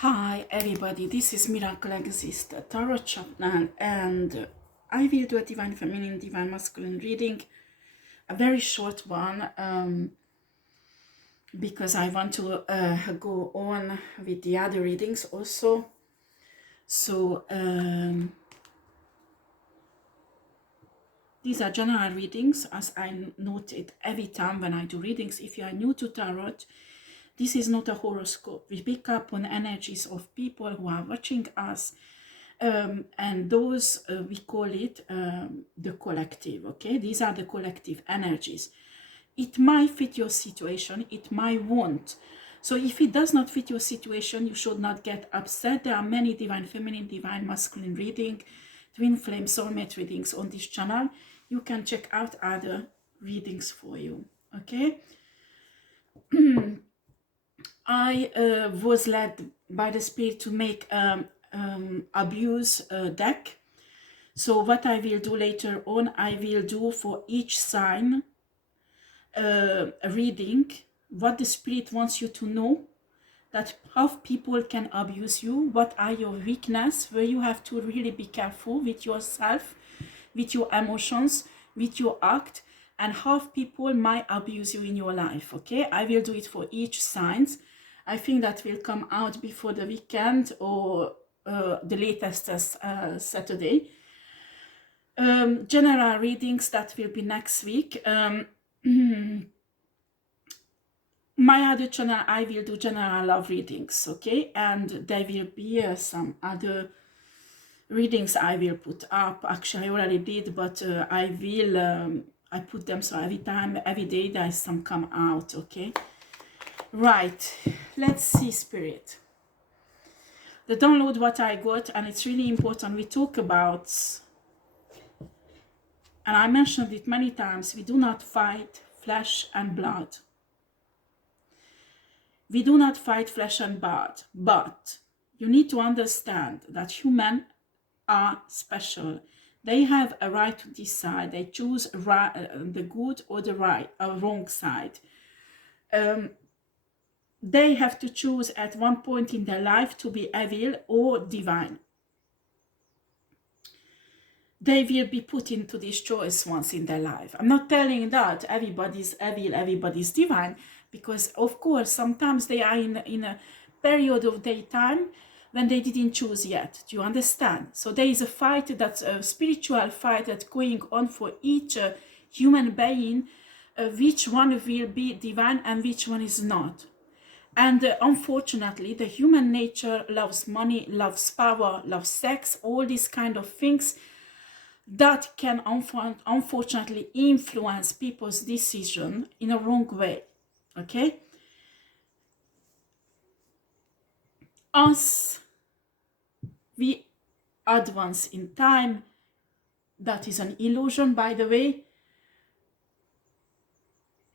Hi everybody, this is miraclexistetarot channel and I will do a divine feminine, divine masculine reading, a very short one because I want to go on with the other readings also. So these are general readings, as I noted every time when I do readings. If you are new to tarot, this is not a horoscope. We pick up on energies of people who are watching us, and those we call it the collective. Okay, these are the collective energies. It might fit your situation, it might won't. So if it does not fit your situation, you should not get upset. There are many divine feminine, divine masculine reading, twin flame soulmate readings on this channel. You can check out other readings for you. Okay. I was led by the spirit to make abuse deck. So what I will do later on, I will do for each sign a reading, what the spirit wants you to know, that how people can abuse you, what are your weaknesses, where you have to really be careful with yourself, with your emotions, with your act, and how people might abuse you in your life. Okay, I will do it for each signs. I think that will come out before the weekend or the latest Saturday. General readings, that will be next week. My other channel, I will do general love readings, okay? And there will be some other readings I will put up. Actually, I already did, but I put them, so every time, every day, there's some come out, okay? Right, let's see, Spirit. The download what I got, and it's really important we talk about, and I mentioned it many times, we do not fight flesh and blood. We do not fight flesh and blood, but you need to understand that humans are special. They have a right to decide. They choose the good or the wrong side. They have to choose at one point in their life to be evil or divine. They will be put into this choice once in their life. I'm not telling that everybody's evil, everybody's divine, because of course sometimes they are in a period of their time when they didn't choose yet. Do you understand? So there is a fight, that's a spiritual fight that's going on for each human being, which one will be divine and which one is not. And unfortunately, the human nature loves money, loves power, loves sex, all these kind of things that can unfortunately influence people's decision in a wrong way. Okay? As we advance in time, that is an illusion, by the way.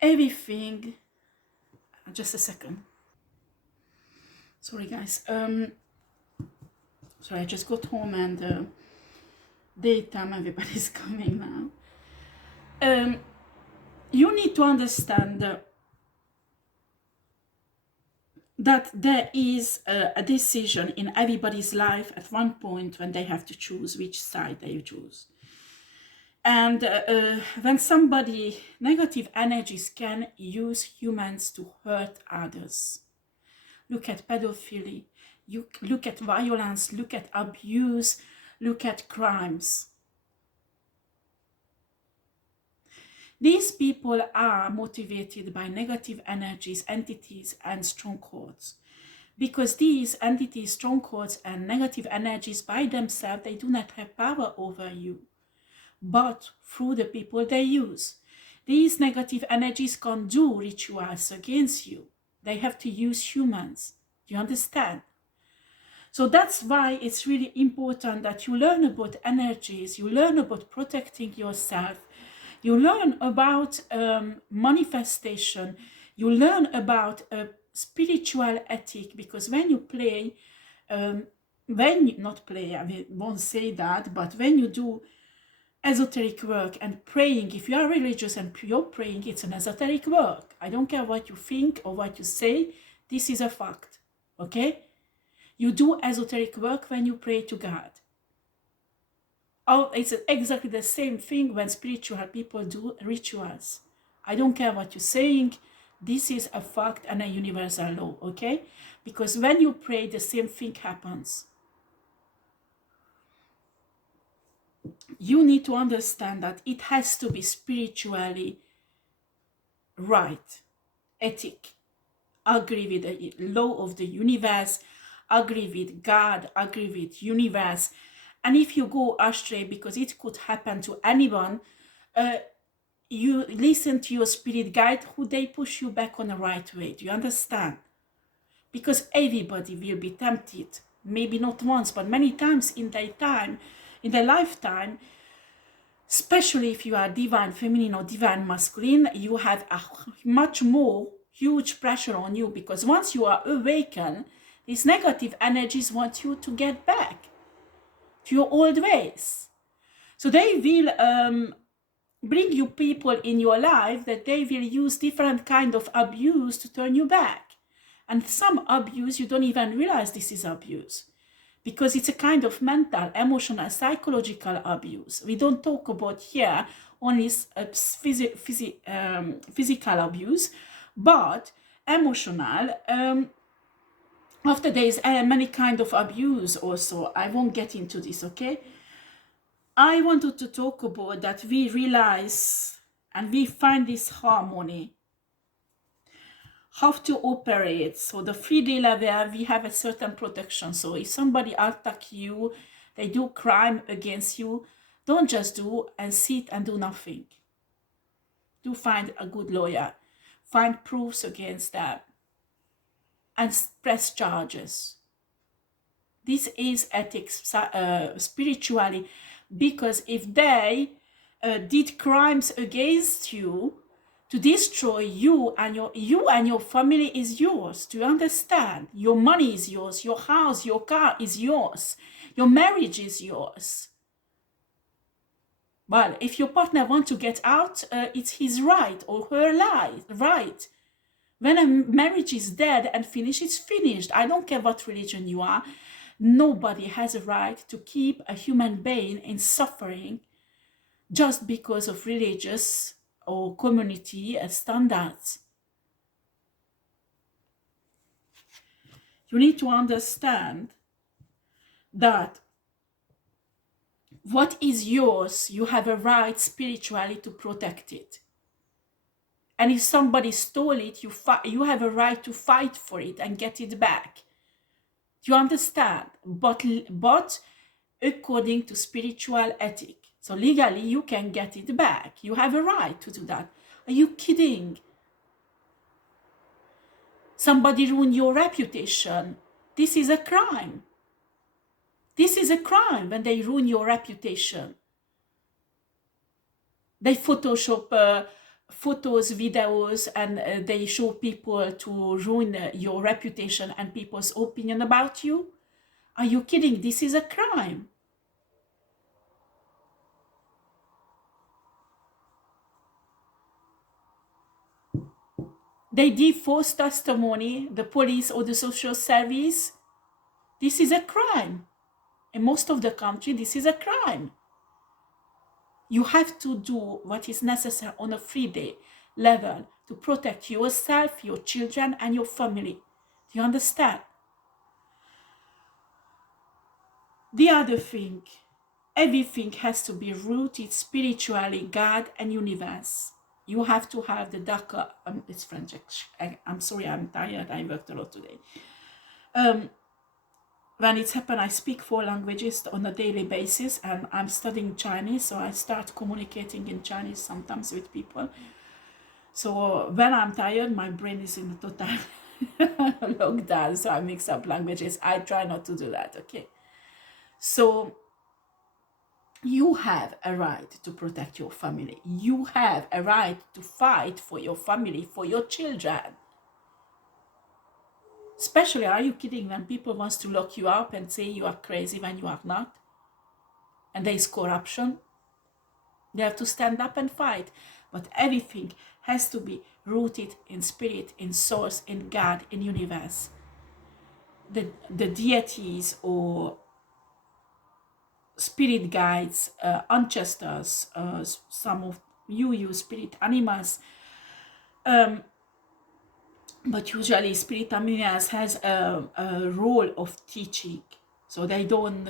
Everything, just a second. Sorry guys. Sorry, I just got home and daytime, everybody's coming now. You need to understand that there is a decision in everybody's life at one point when they have to choose which side they choose. And when somebody, negative energies can use humans to hurt others. Look at pedophilia, you look at violence, look at abuse, look at crimes. These people are motivated by negative energies, entities, and strongholds. Because these entities, strongholds, and negative energies by themselves, they do not have power over you, but through the people they use. These negative energies can't do rituals against you. They have to use humans. Do you understand? So that's why it's really important that you learn about energies, you learn about protecting yourself, you learn about manifestation, you learn about spiritual ethic, because when you play, I won't say that, but when you do esoteric work and praying, if you are religious and you're praying, it's an esoteric work. I don't care what you think or what you say, this is a fact, okay? You do esoteric work when you pray to God. Oh, it's exactly the same thing when spiritual people do rituals. I don't care what you're saying. This is a fact and a universal law, okay? Because when you pray, the same thing happens. You need to understand that it has to be spiritually right, ethic, agree with the law of the universe, agree with God, agree with universe. And if you go astray, because it could happen to anyone, you listen to your spirit guide, who they push you back on the right way. Do you understand? Because everybody will be tempted, maybe not once, but many times in their time, in their lifetime, especially if you are divine feminine or divine masculine, you have a much more huge pressure on you, because once you are awakened, these negative energies want you to get back to your old ways. So they will bring you people in your life that they will use different kind of abuse to turn you back. And some abuse, you don't even realize this is abuse, because it's a kind of mental, emotional, psychological abuse. We don't talk about here only physical abuse, but emotional. After there is many kind of abuse also. I won't get into this, okay? I wanted to talk about that we realize and we find this harmony, how to operate. So the 3D level, we have a certain protection. So if somebody attack you, they do crime against you, don't just do and sit and do nothing. Do find a good lawyer, find proofs against them, and press charges. This is ethics, spiritually, because if they did crimes against you, to destroy you and your family is yours. Do you understand? Your money is yours, your house, your car is yours, your marriage is yours. Well, if your partner wants to get out, it's his right or her right. When a marriage is dead and finished, it's finished. I don't care what religion you are. Nobody has a right to keep a human being in suffering just because of religious or community standards. You need to understand that what is yours, you have a right spiritually to protect it. And if somebody stole it, you have a right to fight for it and get it back. Do you understand? But according to spiritual ethic. So legally, you can get it back. You have a right to do that. Are you kidding? Somebody ruined your reputation. This is a crime. This is a crime when they ruin your reputation. They Photoshop photos, videos, and they show people to ruin your reputation and people's opinion about you. Are you kidding? This is a crime. They give false testimony, the police or the social service. This is a crime. In most of the country, this is a crime. You have to do what is necessary on a 3D level to protect yourself, your children, and your family. Do you understand? The other thing, everything has to be rooted spiritually, God and universe. You have to have the DACA, it's French, I'm sorry, I'm tired, I worked a lot today. When it's happened, I speak 4 languages on a daily basis, and I'm studying Chinese, so I start communicating in Chinese sometimes with people. So when I'm tired, my brain is in a total lockdown, so I mix up languages. I try not to do that, okay? So you have a right to protect your family. You have a right to fight for your family, for your children. Especially, are you kidding, when people want to lock you up and say you are crazy when you are not? And there is corruption. They have to stand up and fight. But everything has to be rooted in spirit, in source, in God, in universe. the deities or spirit guides, ancestors, some of you use spirit animals, but usually spirit animals has a role of teaching, so they don't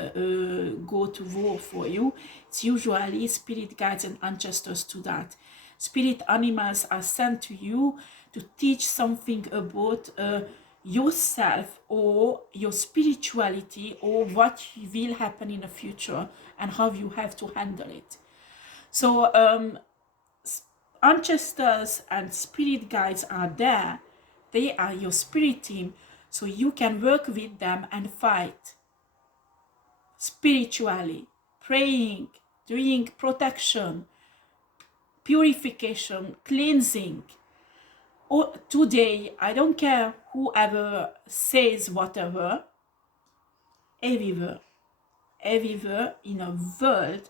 go to war for you. It's usually spirit guides and ancestors to that. Spirit animals are sent to you to teach something about yourself or your spirituality, or what will happen in the future and how you have to handle it. So ancestors and spirit guides are there. They are your spirit team, so you can work with them and fight spiritually, praying, doing protection, purification, cleansing. Or today, I don't care whoever says whatever, everywhere in a world,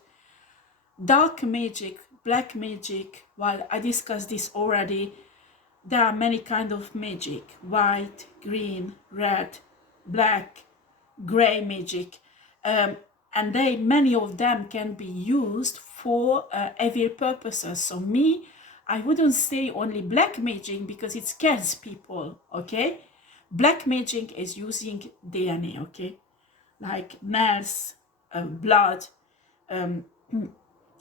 dark magic, black magic, well, I discussed this already. There are many kinds of magic: white, green, red, black, gray magic, and many of them can be used for evil purposes. So me, I wouldn't say only black magic because it scares people. Okay, black magic is using DNA. Okay, like nails, blood,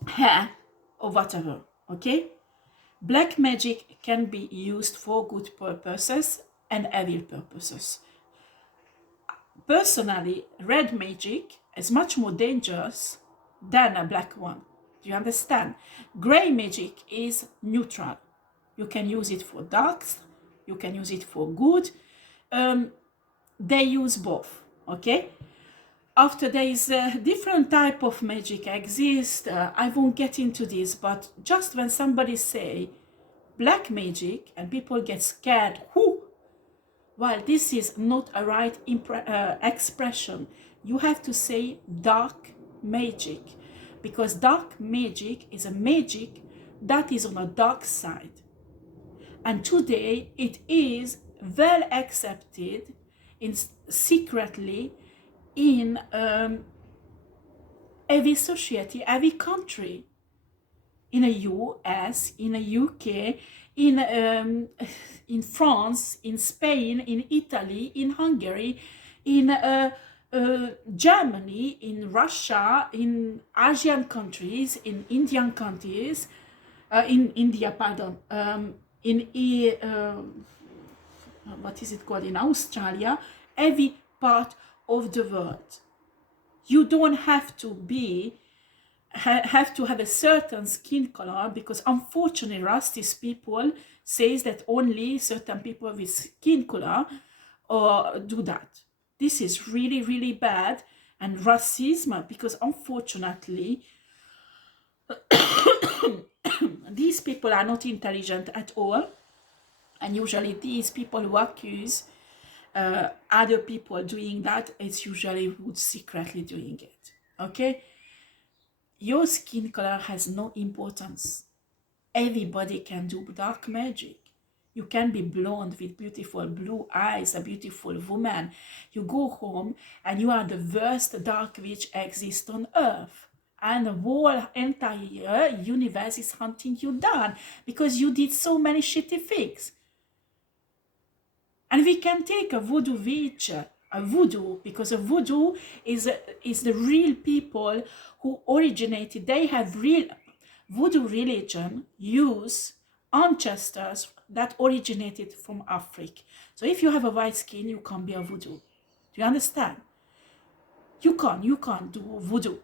hair, or whatever. Okay. Black magic can be used for good purposes and evil purposes. Personally, red magic is much more dangerous than a black one. Do you understand? Gray magic is neutral. You can use it for darks, you can use it for good. They use both, okay? After, there is a different type of magic exist. I won't get into this, but just when somebody say black magic and people get scared, well, this is not a right expression. You have to say dark magic, because dark magic is a magic that is on a dark side. And today it is well accepted secretly in every society, every country, in the US, in the UK, in France, in Spain, in Italy, in Hungary, in Germany, in Russia, in Asian countries, in Indian countries, in India, pardon, what is it called, in Australia, every part of the world. You don't have to have a certain skin color, because unfortunately racist people says that only certain people with skin color do that. This is really, really bad, and racism, because unfortunately these people are not intelligent at all, and usually these people who accuse other people doing that, it's usually who's secretly doing it. Okay, your skin color has no importance. Everybody can do dark magic. You can be blonde with beautiful blue eyes, a beautiful woman. You go home and you are the worst dark witch exists on earth. And the whole entire universe is hunting you down because you did so many shitty things. And we can take a voodoo witch, a voodoo, because a voodoo is the real people who originated. They have real voodoo religion, use ancestors that originated from Africa. So if you have a white skin, you can't be a voodoo. Do you understand? You can't do voodoo,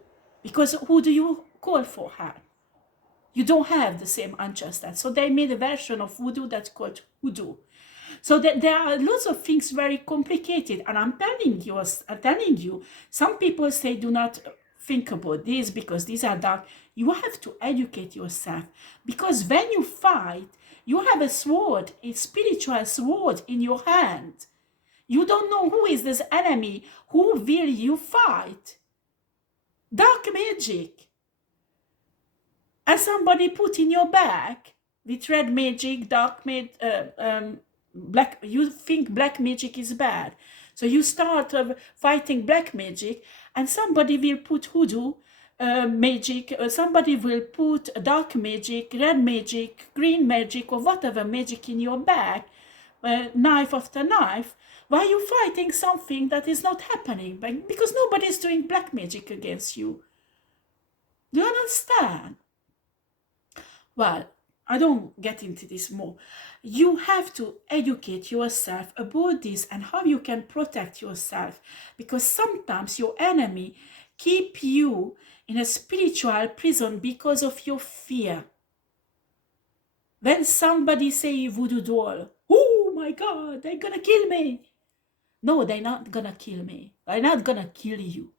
because who do you call for her? You don't have the same ancestors. So they made a version of voodoo that's called hoodoo. So there are lots of things very complicated, and I'm telling you, some people say do not think about this because these are dark. You have to educate yourself, because when you fight, you have a sword, a spiritual sword in your hand. You don't know who is this enemy, who will you fight. Dark magic. And somebody put in your back with red magic, dark magic, black. You think black magic is bad. So you start fighting black magic, and somebody will put hoodoo magic, somebody will put dark magic, red magic, green magic, or whatever magic in your bag, knife after knife, while you're fighting something that is not happening, because nobody is doing black magic against you. Do you understand? Well, I don't get into this more. You have to educate yourself about this and how you can protect yourself, because sometimes your enemy keep you in a spiritual prison because of your fear. When somebody say voodoo doll, oh my God, they're gonna kill me. No, they're not gonna kill me. They're not gonna kill you.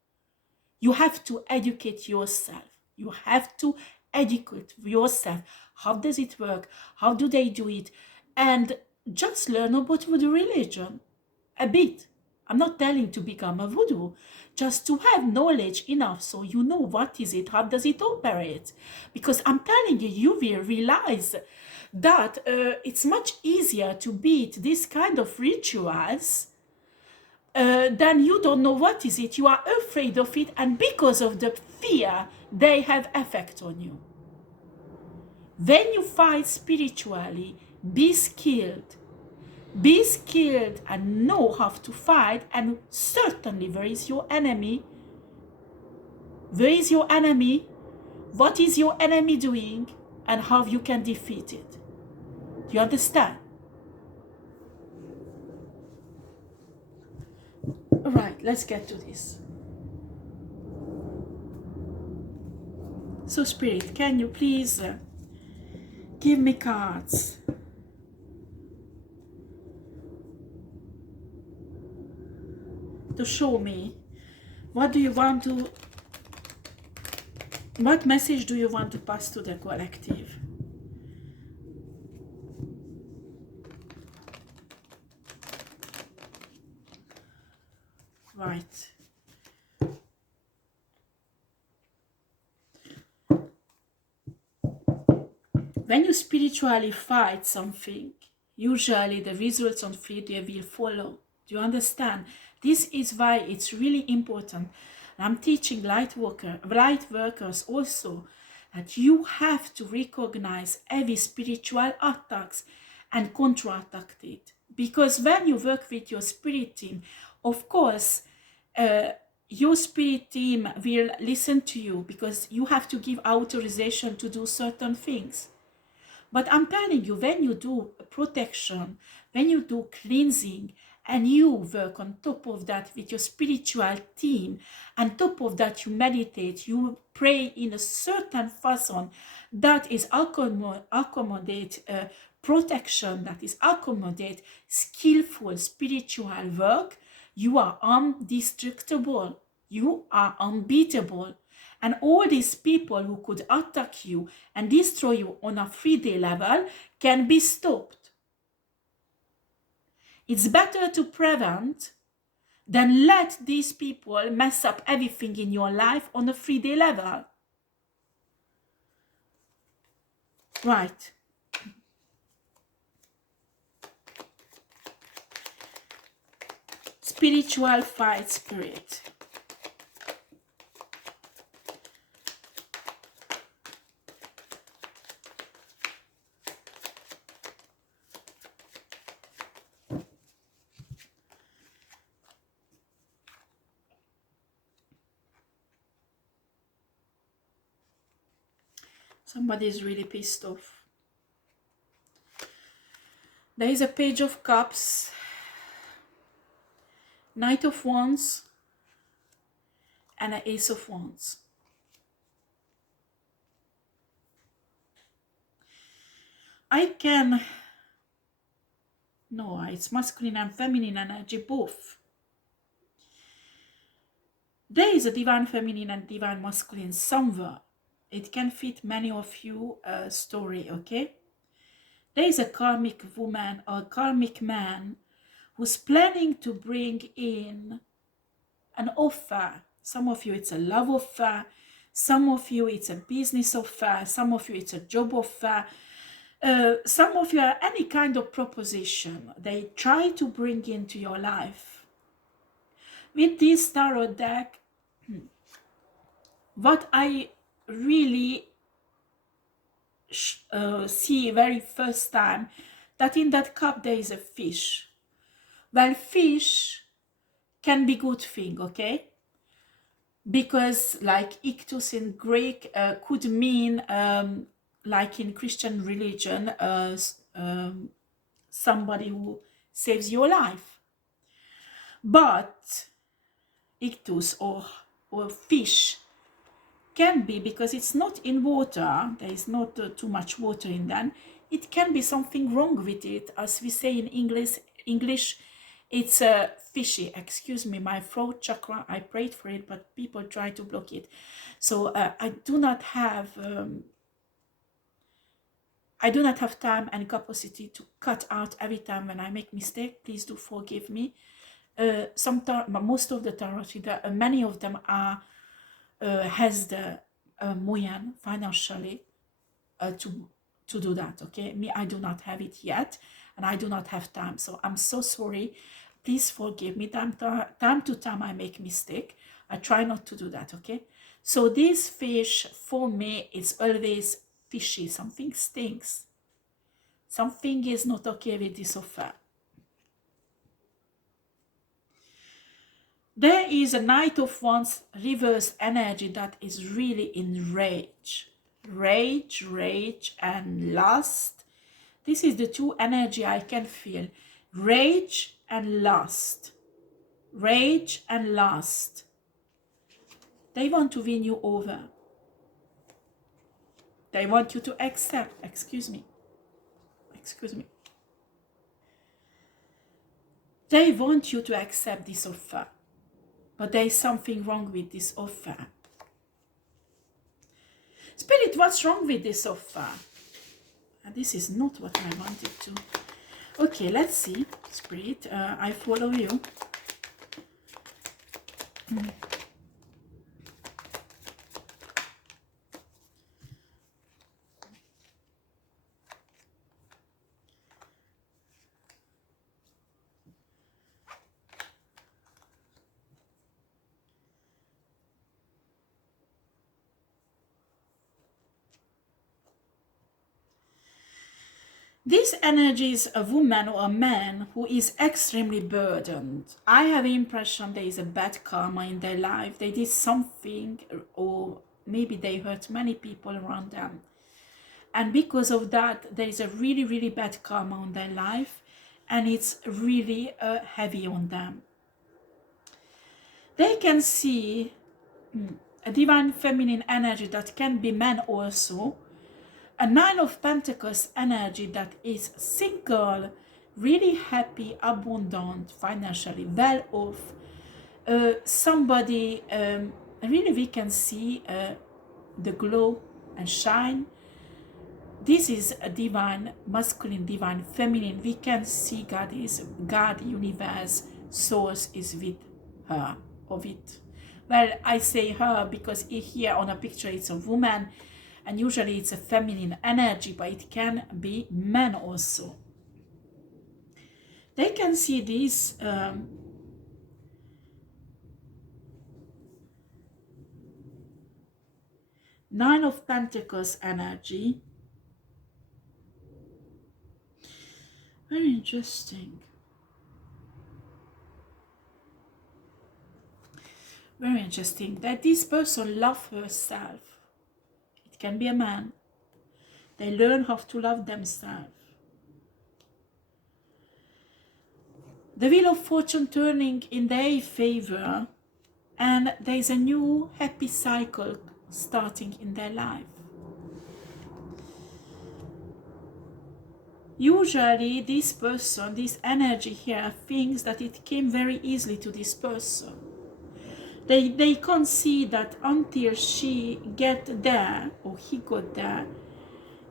You have to educate yourself. You have to educate yourself. How does it work? How do they do it? And just learn about voodoo religion a bit. I'm not telling to become a voodoo, just to have knowledge enough so you know what is it, how does it operate. Because I'm telling you, you will realize that it's much easier to beat this kind of rituals then you don't know what is it. You are afraid of it, and because of the fear, they have effect on you. When you fight spiritually, be skilled. Be skilled and know how to fight, and certainly where is your enemy? Where is your enemy? What is your enemy doing? And how you can defeat it. Do you understand? All right, let's get to this. So Spirit, can you please give me cards to show me what do you want to, what message do you want to pass to the collective? Right. When you spiritually fight something, usually the results on failure will follow. Do you understand? This is why it's really important. I'm teaching light workers also that you have to recognize every spiritual attacks and counterattack it. Because when you work with your spirit team, of course, your spirit team will listen to you because you have to give authorization to do certain things. But I'm telling you, when you do protection, when you do cleansing, and you work on top of that with your spiritual team, and top of that you meditate, you pray in a certain fashion that is accommodate protection, that is accommodate skillful spiritual work, you are indestructible, you are unbeatable. And all these people who could attack you and destroy you on a 3D level can be stopped. It's better to prevent than let these people mess up everything in your life on a 3D level. Right. Spiritual fight spirit. Somebody is really pissed off. There is a Page of Cups, Knight of Wands, and an Ace of Wands. No, it's masculine and feminine energy, both. There is a divine feminine and divine masculine somewhere. It can fit many of you story, okay? There is a karmic woman or karmic man who's planning to bring in an offer. Some of you it's a love offer, some of you it's a business offer, some of you it's a job offer, some of you are any kind of proposition they try to bring into your life. with this tarot deck, what I really see very first time, that in that cup there is a fish. Well, fish can be good thing, okay? Because like ictus in Greek could mean, like in Christian religion, somebody who saves your life. But ictus or fish can be, because it's not in water, there is not too much water in them, it can be something wrong with it. As we say in English, it's fishy. Excuse me, my throat chakra, I prayed for it, but people try to block it. So I do not have time and capacity to cut out every time when I make mistake. Please do forgive me. Most of the tarot reader, many of them are has the moyen financially to do that. Okay, me, I do not have it yet, and I do not have time. So I'm so sorry. Please forgive me. Time to time I make mistake. I try not to do that. Okay. So this fish for me is always fishy. Something stinks. Something is not okay with this offer. There is a Knight of Wands reverse energy that is really in rage. Rage, and lust. This is the two energy I can feel. Rage and lust. Rage and lust. They want to win you over. They want you to accept. Excuse me. They want you to accept this offer. But there is something wrong with this offer. Spirit, what's wrong with this offer? And this is not what I wanted to. Okay, let's see. Spirit, I follow you. This energy is a woman or a man who is extremely burdened. I have the impression there is a bad karma in their life. They did something, or maybe they hurt many people around them. And because of that, there is a really, really bad karma on their life. And it's really heavy on them. They can see a divine feminine energy that can be men also. A Nine of Pentacles energy that is single, really happy, abundant, financially well off. Somebody, really we can see the glow and shine. This is a divine, masculine, divine, feminine. We can see God is God, universe, source is with her, of it. Well, I say her because here on a picture it's a woman, and usually it's a feminine energy, but it can be men also. They can see this Nine of Pentacles energy. Very interesting. Very interesting that this person loves herself. It can be a man. They learn how to love themselves. The Wheel of Fortune turning in their favor, and there is a new happy cycle starting in their life. Usually this person, this energy here, thinks that it came very easily to this person. They can't see that until she get there, or he got there,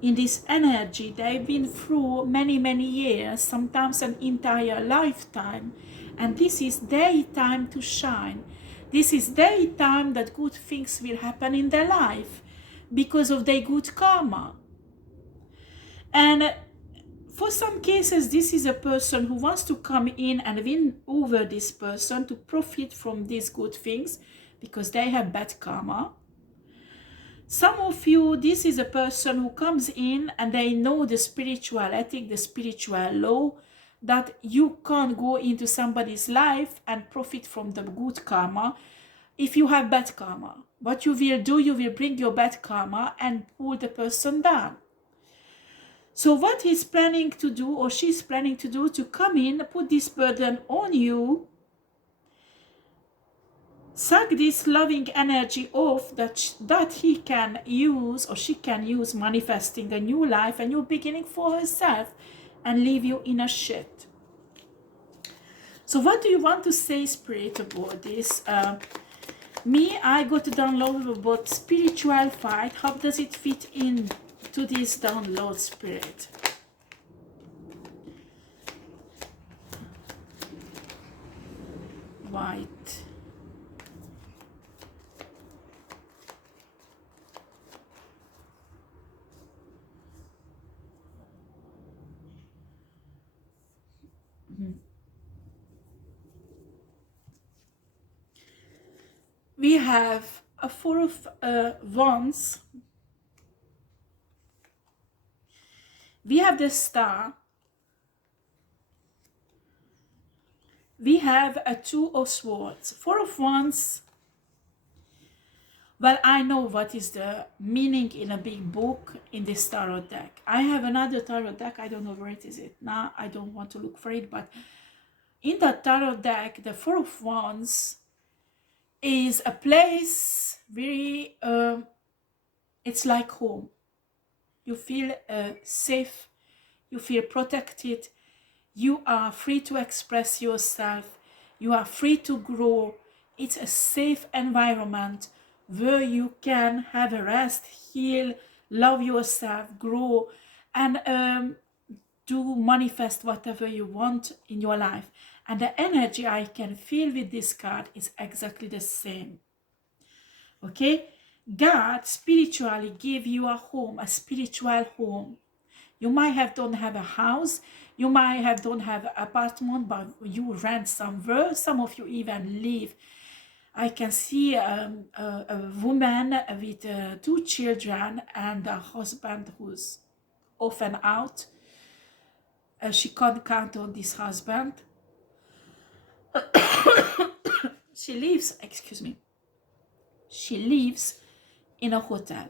in this energy, they've been through many, many years, sometimes an entire lifetime. And this is their time to shine. This is their time that good things will happen in their life because of their good karma. And For some cases, this is a person who wants to come in and win over this person to profit from these good things because they have bad karma. Some of you, this is a person who comes in and they know the spiritual ethic, the spiritual law, that you can't go into somebody's life and profit from the good karma if you have bad karma. What you will do, you will bring your bad karma and pull the person down. So what he's planning to do, or she's planning to do, to come in, put this burden on you, suck this loving energy off that he can use, or she can use, manifesting a new life, a new beginning for herself, and leave you in a shit. So what do you want to say, Spirit, about this? I got a download about spiritual fight. How does it fit in to this download, Spirit? White. We have a Four of Wands. We have the Star. We have a Two of Swords. Four of Wands. Well, I know what is the meaning in a big book in this tarot deck. I have another tarot deck. I don't know where it is now. I don't want to look for it. But in that tarot deck, the Four of Wands is a place very, it's like home. You feel safe. You feel protected. You are free to express yourself. You are free to grow. It's a safe environment where you can have a rest, heal, love yourself, grow, and do manifest whatever you want in your life. And the energy I can feel with this card is exactly the same. Okay? God spiritually gave you a home, a spiritual home. You might don't have a house, you might don't have an apartment, but you rent somewhere. Some of you even live. I can see a woman with 2 children and a husband who's often out. She can't count on this husband. She lives, she lives in a hotel.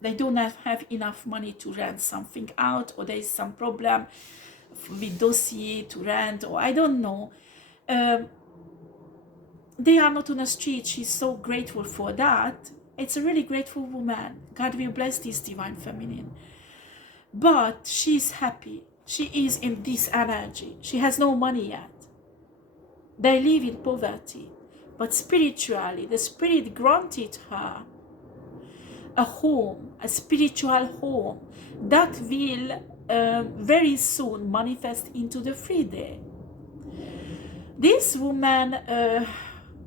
They don't have enough money to rent something out, or there is some problem with dossier to rent, or I don't know. They are not on the street. She's so grateful for that. It's a really grateful woman. God will bless this divine feminine. But she's happy. She is in this energy. She has no money yet. They live in poverty. But spiritually, the Spirit granted her a home, a spiritual home that will very soon manifest into the free day. This woman,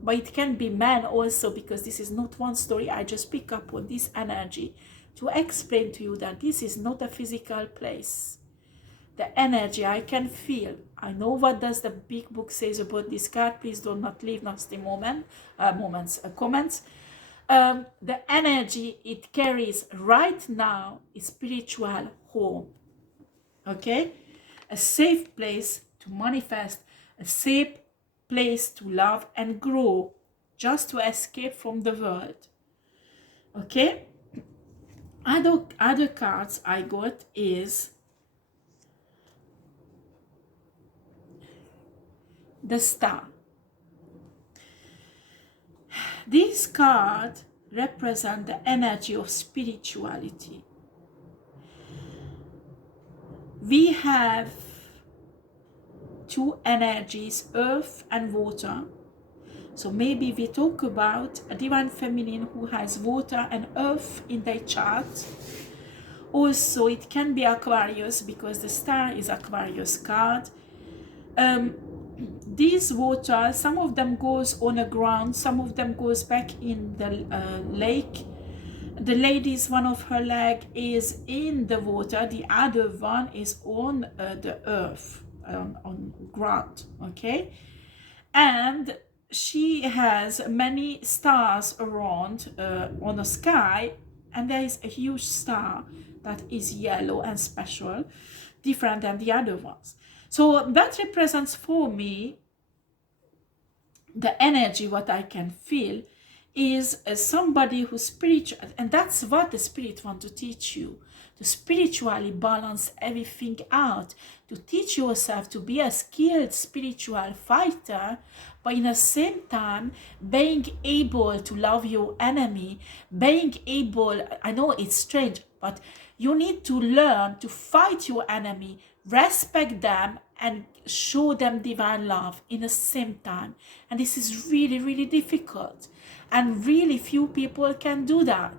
but it can be man also, because this is not one story. I just pick up on this energy to explain to you that this is not a physical place. The energy I can feel. I know what does the big book says about this card. Please do not leave nasty comments. The energy it carries right now is spiritual home. Okay? A safe place to manifest, a safe place to love and grow, just to escape from the world. Okay? Other cards I got is the Star. This card represents the energy of spirituality. We have 2 energies, earth and water. So maybe we talk about a divine feminine who has water and earth in their chart. Also, it can be Aquarius, because the Star is Aquarius card. These water, some of them goes on the ground, some of them goes back in the lake. the lady's one of her leg is in the water, the other one is on the earth, on ground, okay? And she has many stars around on the sky, and there is a huge star that is yellow and special, different than the other ones. So that represents for me the energy. What I can feel is somebody who's spiritual, and that's what the spirit want to teach you, to spiritually balance everything out, to teach yourself to be a skilled spiritual fighter, but in the same time being able to love your enemy, being able, I know it's strange, but you need to learn to fight your enemy, respect them, and show them divine love in the same time. And this is really, really difficult. And really few people can do that.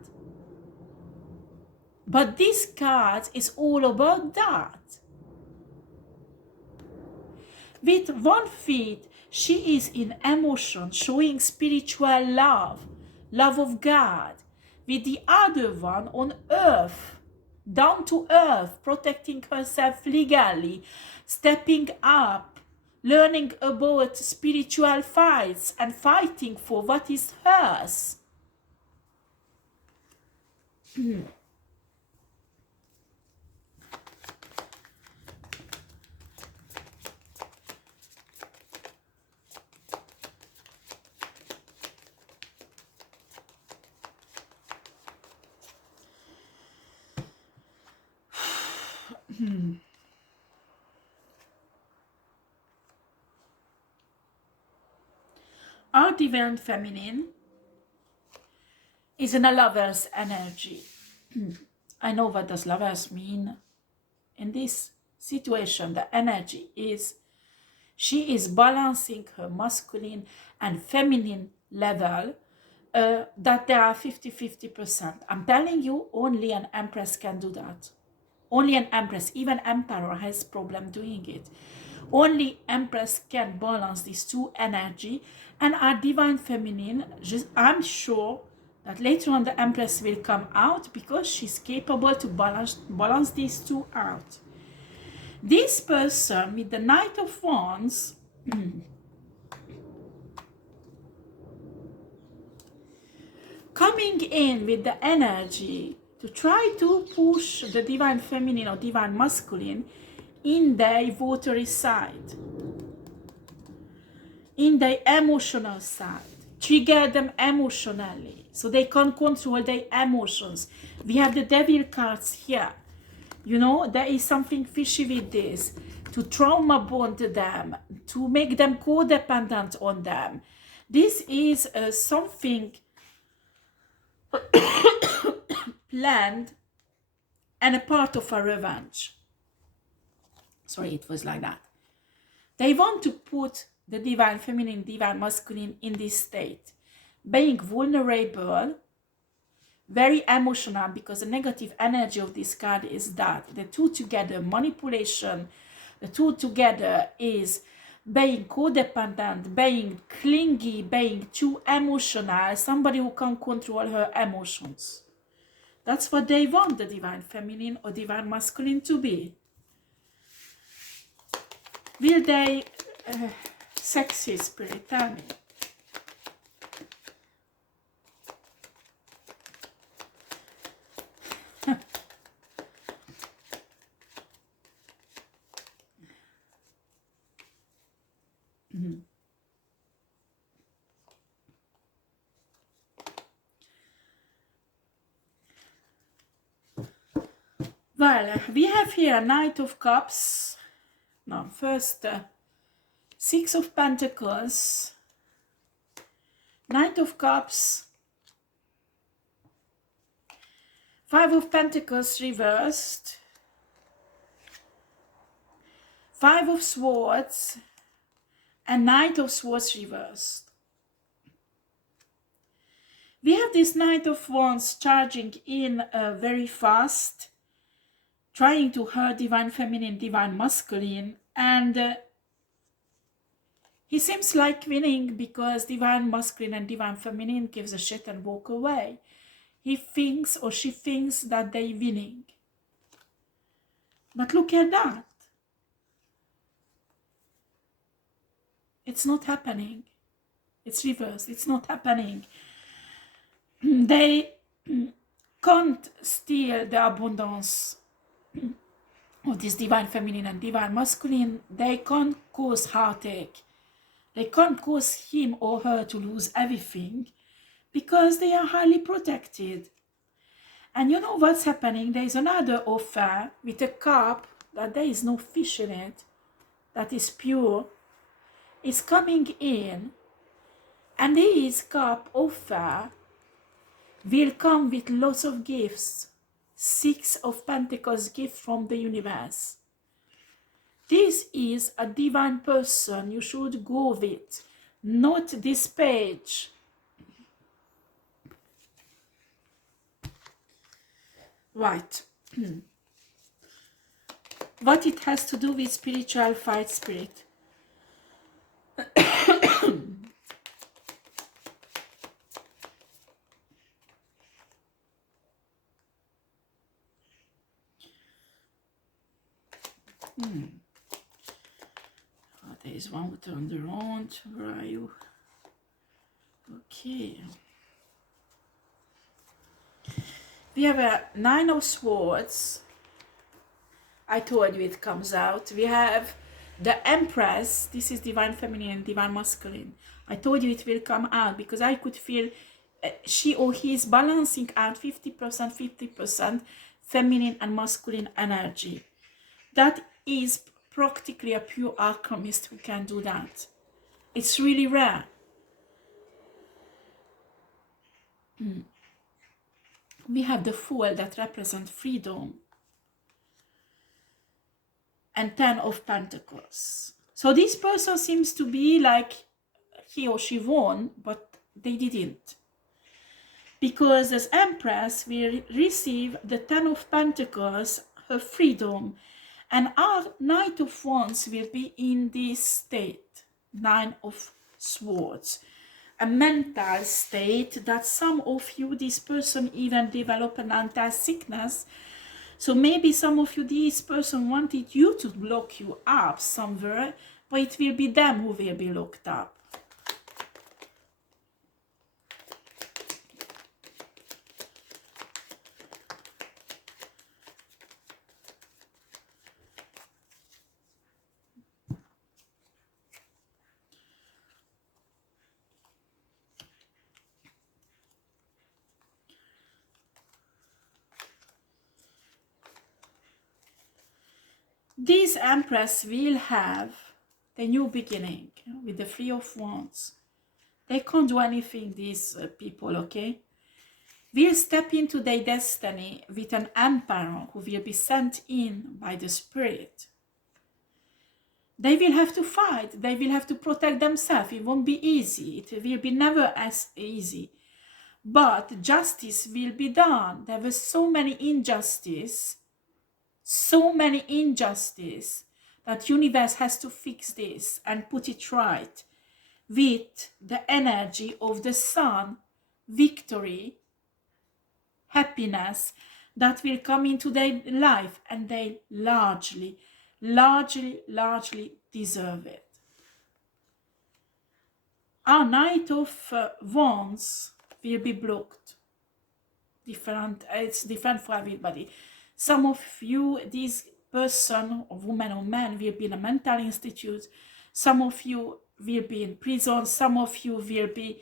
But this card is all about that. With one feet, she is in emotion, showing spiritual love, love of God. With the other one on earth, down to earth, protecting herself legally, stepping up, learning about spiritual fights and fighting for what is hers. Our divine feminine is in a lover's energy. I know what does lovers mean. In this situation, the energy is she is balancing her masculine and feminine level, that they are 50-50%. I'm telling you, only an empress can do that. Only an empress, even emperor has problem doing it. Only empress can balance these two energy, and our divine feminine, I'm sure that later on the empress will come out because she's capable to balance these two out. This person with the Knight of Wands coming in with the energy to try to push the divine feminine or divine masculine in their watery side, in their emotional side, trigger them emotionally so they can't control their emotions. We have the devil cards here. You know, there is something fishy with this, to trauma bond them, to make them codependent on them. This is something planned and a part of a revenge. Sorry, it was like that. They want to put the divine feminine, divine masculine in this state, being vulnerable, very emotional, because the negative energy of this card is that the two together, manipulation, the two together is being codependent, being clingy, being too emotional, somebody who can't control her emotions. That's what they want the divine feminine or divine masculine to be. Will they, sexy spirit, tell me. Well, we have here a Knight of Cups. No, first Six of Pentacles, Knight of Cups, Five of Pentacles reversed, Five of Swords, and Knight of Swords reversed. We have this Knight of Wands charging in very fast, trying to hurt divine feminine, divine masculine, and he seems like winning because divine masculine and divine feminine gives a shit and walk away. he thinks or she thinks that they're winning. But look at that. It's not happening. It's reversed. It's not happening. They can't steal the abundance of this divine feminine and divine masculine. They can't cause heartache. They can't cause him or her to lose everything because they are highly protected. And you know what's happening? There is another offer with a cup that there is no fish in it, that is pure. It's coming in, and this cup offer will come with lots of gifts. 6 of Pentacles gift from the universe. This is a divine person you should go with, not this page. Right. What it has to do with spiritual fight spirit. There is one who turned around. Where are you? Okay. We have a 9 of Swords. I told you it comes out. We have the Empress. This is divine feminine and divine masculine. I told you it will come out because I could feel she or he is balancing out 50%, 50% feminine and masculine energy. That is practically a pure alchemist who can do that. It's really rare. We have the Fool that represents freedom. And 10 of Pentacles. So this person seems to be like he or she won, but they didn't. Because as Empress will receive the 10 of Pentacles, her freedom, and our Knight of Wands will be in this state, 9 of Swords. A mental state that some of you, this person even develop an anti-sickness. So maybe some of you, this person wanted you to lock you up somewhere, but it will be them who will be locked up. This Empress will have the new beginning with the 3 of Wands. They can't do anything, these people, okay? Will step into their destiny with an Emperor who will be sent in by the Spirit. They will have to fight. They will have to protect themselves. It won't be easy. It will be never as easy. But justice will be done. There was so many injustice that universe has to fix this and put it right with the energy of the sun, victory, happiness that will come into their life, and they largely deserve it. Our Knight of Wands will be blocked. It's different for everybody. Some of you, this person, or woman or man, will be in a mental institute. Some of you will be in prison. Some of you will be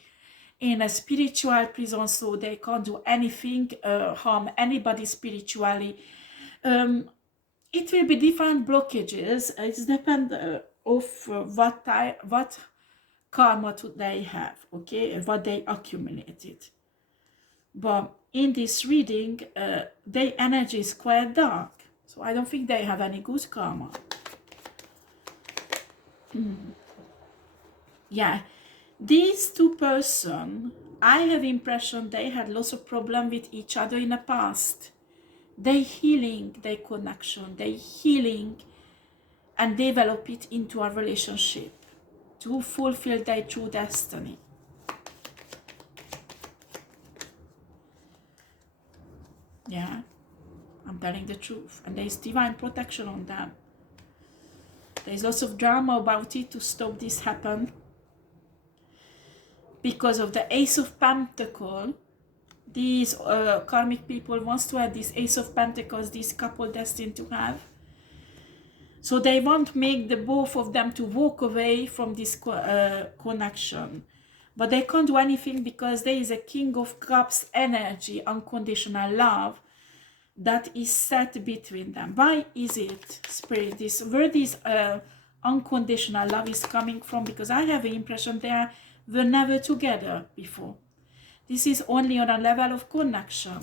in a spiritual prison, so they can't do anything, harm anybody spiritually. It will be different blockages. It depends of what karma they have, okay, and what they accumulated. But in this reading, their energy is quite dark. So I don't think they have any good karma. Yeah. These two persons, I have the impression they had lots of problems with each other in the past. They healing their connection. They healing and develop it into a relationship to fulfill their true destiny. I'm telling the truth. And there is divine protection on them. There is lots of drama about it to stop this happen. Because of the Ace of Pentacles, these karmic people wants to have this Ace of Pentacles, this couple destined to have. So they want make the both of them to walk away from this connection. But they can't do anything because there is a King of Cups energy, unconditional love, that is set between them. Why is it, Spirit, where this unconditional love is coming from? Because I have the impression they were never together before. This is only on a level of connection.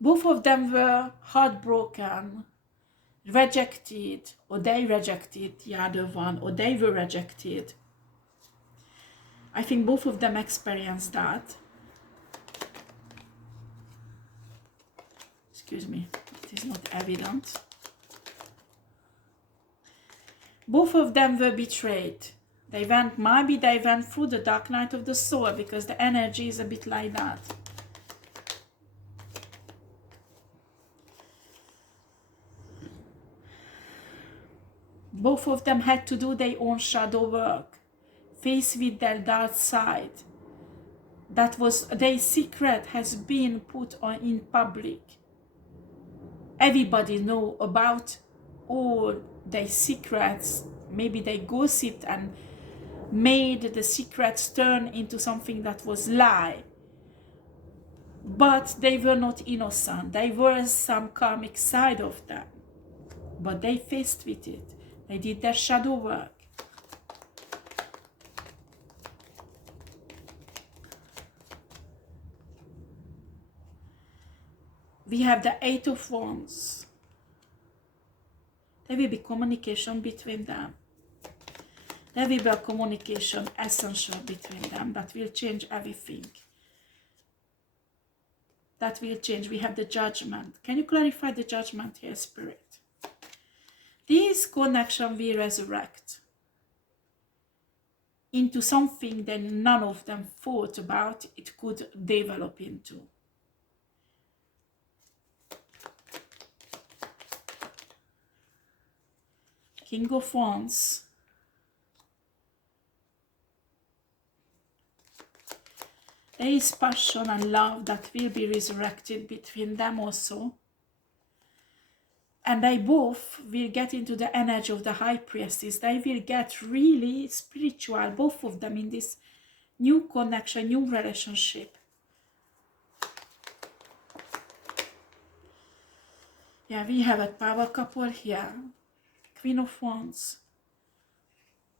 Both of them were heartbroken, rejected, or they rejected the other one, or they were rejected. I think both of them experienced that. Excuse me, it is not evident. Both of them were betrayed. Maybe they went through the dark night of the soul, because the energy is a bit like that. Both of them had to do their own shadow work, face with their dark side. That was, their secret has been put on in public. Everybody know about all their secrets. Maybe they gossiped and made the secrets turn into something that was lie. But they were not innocent. There was some karmic side of them. But they faced with it. They did their shadow work. We have the Eight of Wands. There will be communication between them. There will be a communication essential between them that will change everything. That will change. We have the Judgment. Can you clarify the Judgment here, Spirit? This connection will resurrect into something that none of them thought about it could develop into. King of Wands. There is passion and love that will be resurrected between them also. And they both will get into the energy of the High Priestess. They will get really spiritual, both of them, in this new connection, new relationship. Yeah, we have a power couple here. Queen of Wands.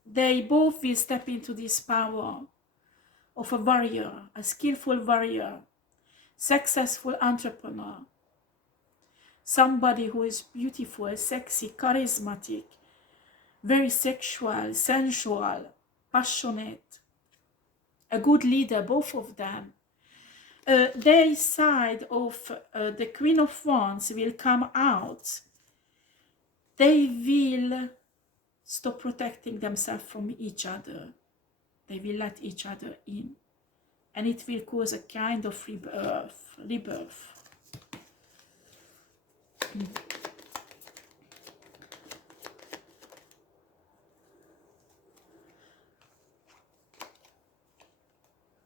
They both will step into this power of a warrior, a skillful warrior, successful entrepreneur. Somebody who is beautiful, sexy, charismatic, very sexual, sensual, passionate. A good leader, both of them. Their side of the Queen of Wands will come out. They will stop protecting themselves from each other. They will let each other in. And it will cause a kind of rebirth.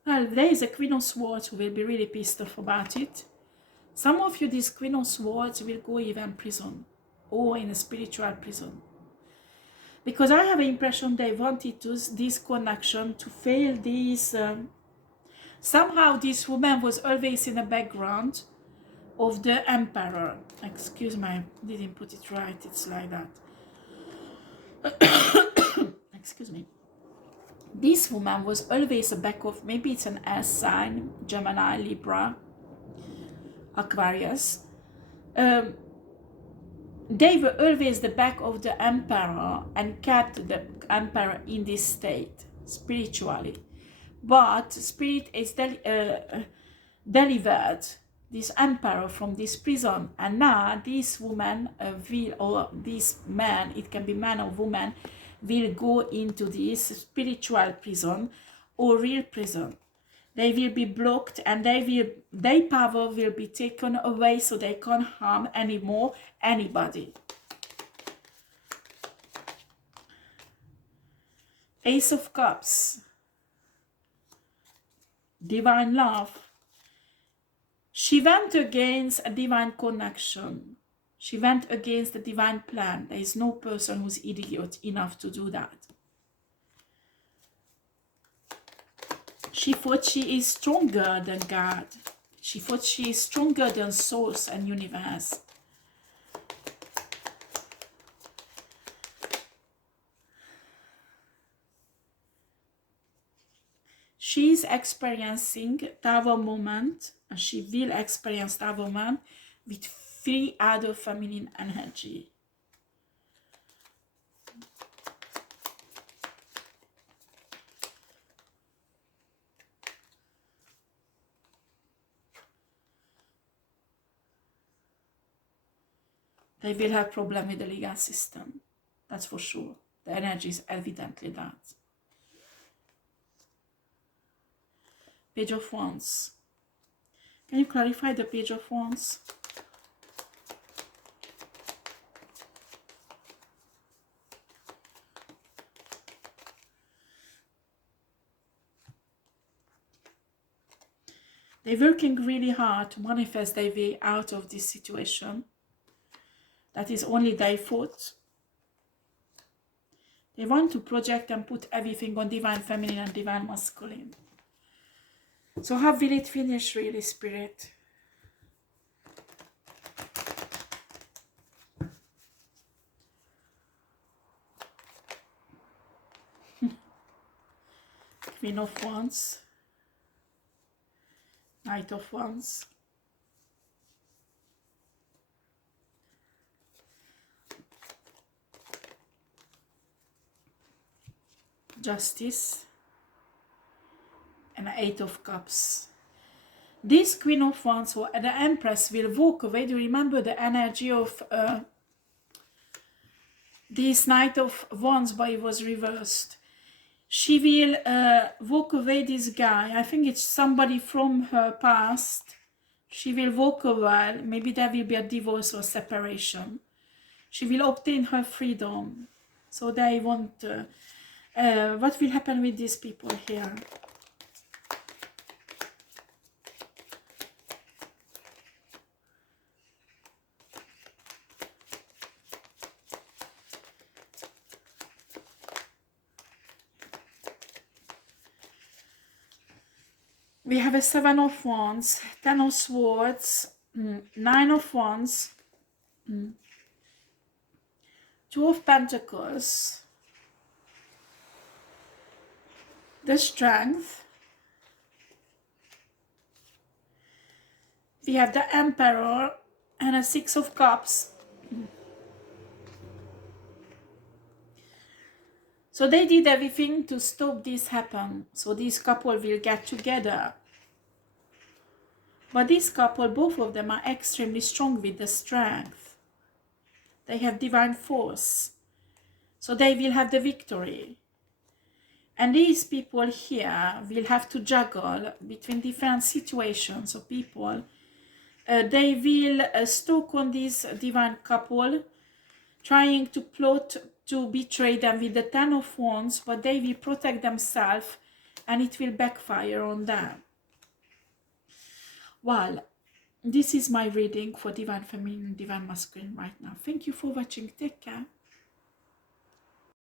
Well, there is a Queen of Swords who will be really pissed off about it. Some of you, this Queen of Swords, will go even prison or in a spiritual prison. Because I have an impression they wanted this connection to fail. Somehow this woman was always in the background of the Emperor. Excuse me, I didn't put it right, it's like that. Excuse me. This woman was always a back of, maybe it's an air sign, Gemini, Libra, Aquarius. They were always the back of the Emperor and kept the Emperor in this state, spiritually. But Spirit is delivered this emperor from this prison, and now this woman will, or this man, it can be man or woman, will go into this spiritual prison or real prison. They will be blocked, and their power will be taken away, so they can't harm anymore anybody. Ace of Cups, divine love. She went against a divine connection. She went against the divine plan. There is no person who's idiot enough to do that. She thought she is stronger than God. She thought she is stronger than source and universe. She is experiencing Tower moment, and she will experience Tower moment with 3 other feminine energy. They will have problem with the legal system. That's for sure. The energy is evidently that. Page of Wands. Can you clarify the Page of Wands? They're working really hard to manifest their way out of this situation. That is only their fault. They want to project and put everything on divine feminine and divine masculine. So how will it finish, really, Spirit? Queen of Wands. Knight of Wands. Justice. And 8 of Cups. This Queen of Wands, or the Empress, will walk away. Do you remember the energy of this Knight of Wands, but it was reversed? She will walk away, this guy. I think it's somebody from her past. She will walk away. Maybe there will be a divorce or separation. She will obtain her freedom. So they want... what will happen with these people here? We have a 7 of Wands, 10 of Swords, 9 of Wands, 2 of Pentacles, the Strength. We have the Emperor and a 6 of Cups. So they did everything to stop this happen. So this couple will get together. But this couple, both of them are extremely strong with the Strength. They have divine force. So they will have the victory. And these people here will have to juggle between different situations. So people, they will stalk on this divine couple, trying to plot to betray them with the 10 of Wands, but they will protect themselves and it will backfire on them. Well, this is my reading for Divine Feminine and Divine Masculine right now. Thank you for watching. Take care.